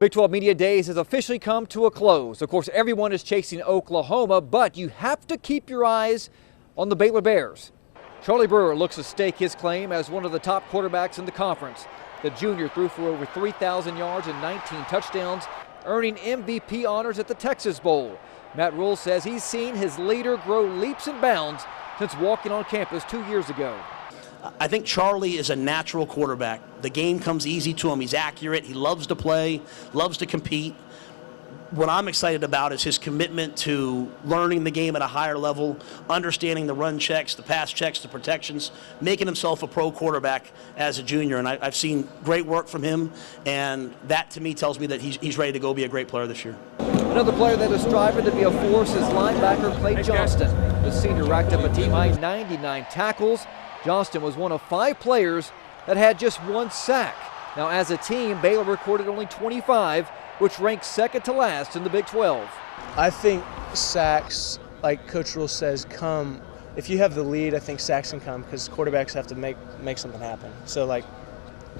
Big 12 Media Days has officially come to a close. Of course, everyone is chasing Oklahoma, but you have to keep your eyes on the Baylor Bears. Charlie Brewer looks to stake his claim as one of the top quarterbacks in the conference. The junior threw for over 3,000 yards and 19 touchdowns, earning MVP honors at the Texas Bowl. Matt Rhule says he's seen his leader grow leaps and bounds since walking on campus 2 years ago. I think Charlie is a natural quarterback. The game comes easy to him. He's accurate. He loves to play, loves to compete. What I'm excited about is his commitment to learning the game at a higher level, understanding the run checks, the pass checks, the protections, making himself a pro quarterback as a junior. And I've seen great work from him, and that to me tells me that he's ready to go be a great player this year. Another player that is striving to be a force is linebacker Clay Johnston. The senior racked up a team-high 99 tackles. Johnston was one of 5 players that had just 1 sack. Now, as a team, Baylor recorded only 25, which ranks second to last in the Big 12. I think sacks, like Coach Rhule says, come. If you have the lead, I think sacks can come because quarterbacks have to make something happen. So, like,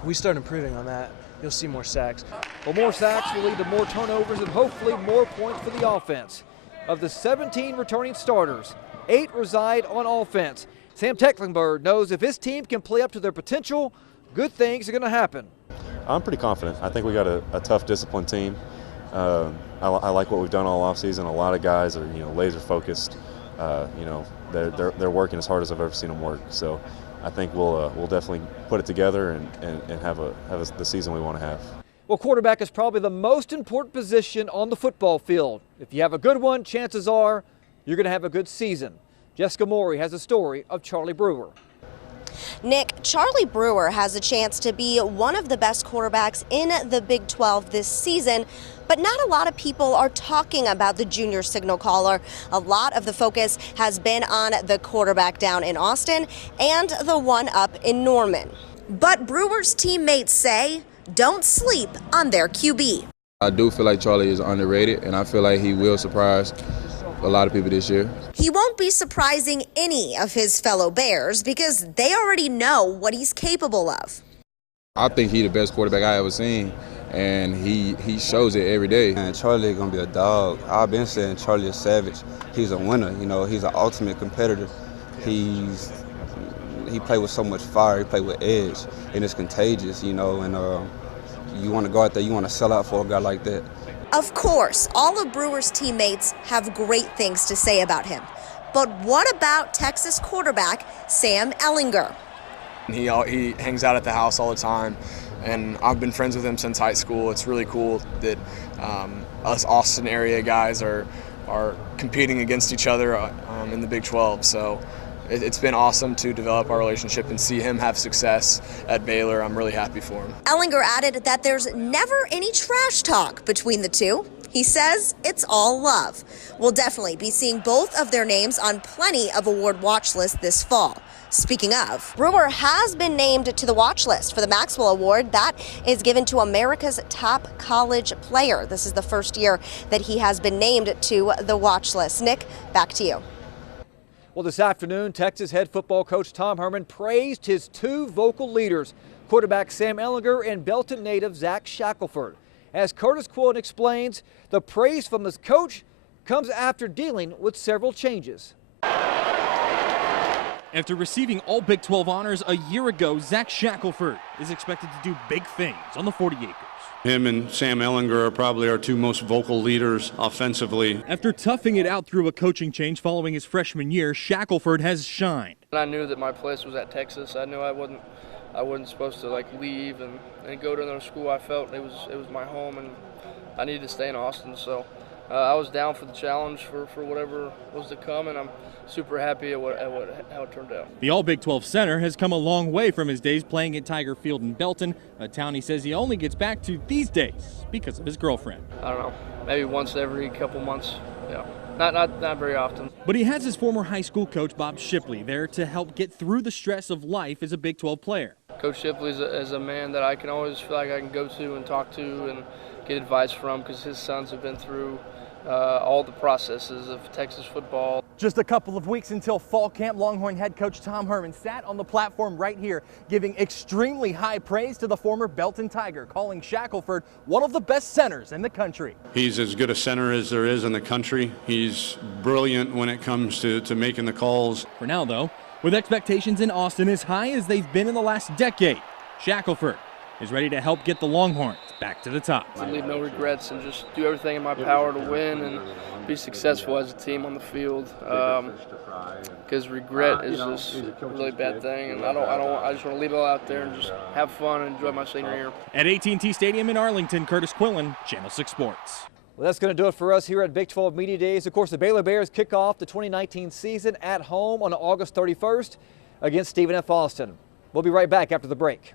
we start improving on that, you'll see more sacks. Well, more sacks will lead to more turnovers and hopefully more points for the offense. Of the 17 returning starters, 8 reside on offense. Sam Tecklenburg knows if his team can play up to their potential, good things are going to happen. I'm pretty confident. I think we got a tough, disciplined team. I like what we've done all offseason. A lot of guys are, laser focused. They're working as hard as I've ever seen them work. So I think we'll definitely put it together and have the season we want to have. Well, quarterback is probably the most important position on the football field. If you have a good one, chances are you're going to have a good season. Jessica Morey has a story of Charlie Brewer. Nick, Charlie Brewer has a chance to be one of the best quarterbacks in the Big 12 this season, but not a lot of people are talking about the junior signal caller. A lot of the focus has been on the quarterback down in Austin and the one up in Norman. But Brewer's teammates say, don't sleep on their QB. I do feel like Charlie is underrated, and I feel like he will surprise a lot of people this year. He won't be surprising any of his fellow Bears because they already know what he's capable of. I think he's the best quarterback I ever seen, and he shows it every day. And Charlie gonna be a dog. I've been saying Charlie is savage. He's a winner, he's an ultimate competitor. He played with so much fire, he played with edge, and it's contagious, and you want to go out there, you want to sell out for a guy like that. Of course, all of Brewer's teammates have great things to say about him. But what about Texas quarterback Sam Ehlinger? He hangs out at the house all the time, and I've been friends with him since high school. It's really cool that us Austin area guys are competing against each other in the Big 12. So it's been awesome to develop our relationship and see him have success at Baylor. I'm really happy for him. Ehlinger added that there's never any trash talk between the two. He says it's all love. We'll definitely be seeing both of their names on plenty of award watch lists this fall. Speaking of, Brewer has been named to the watch list for the Maxwell Award. That is given to America's top college player. This is the first year that he has been named to the watch list. Nick, back to you. Well, this afternoon, Texas head football coach Tom Herman praised his 2 vocal leaders, quarterback Sam Ehlinger and Belton native Zach Shackelford. As Curtis Quillen explains, the praise from his coach comes after dealing with several changes. After receiving all Big 12 honors a year ago, Zach Shackelford is expected to do big things on the 40 acres. Him and Sam Ehlinger are probably our 2 most vocal leaders offensively. After toughing it out through a coaching change following his freshman year, Shackelford has shined. I knew that my place was at Texas. I knew I wasn't supposed to leave and go to another school. I felt it was my home and I needed to stay in Austin. So I was down for the challenge for whatever was to come, and I'm super happy at how it turned out. The All-Big 12 center has come a long way from his days playing at Tiger Field in Belton, a town he says he only gets back to these days because of his girlfriend. I don't know, maybe once every couple months. Yeah, not very often. But he has his former high school coach Bob Shipley there to help get through the stress of life as a Big 12 player. Coach Shipley is a man that I can always feel like I can go to and talk to and get advice from because his sons have been through all the processes of Texas football. Just a couple of weeks until fall camp, Longhorn head coach Tom Herman sat on the platform right here, giving extremely high praise to the former Belton Tiger, calling Shackelford one of the best centers in the country. He's as good a center as there is in the country. He's brilliant when it comes to making the calls. For now, though, with expectations in Austin as high as they've been in the last decade, Shackelford is ready to help get the Longhorns back to the top. To leave no regrets and just do everything in my power to win and be successful as a team on the field. Because regret is just a really bad thing, and I just want to leave it all out there and just have fun and enjoy my senior year. At AT&T Stadium in Arlington, Curtis Quillen, Channel 6 Sports. Well, that's going to do it for us here at Big 12 Media Days. Of course, the Baylor Bears kick off the 2019 season at home on August 31st against Stephen F. Austin. We'll be right back after the break.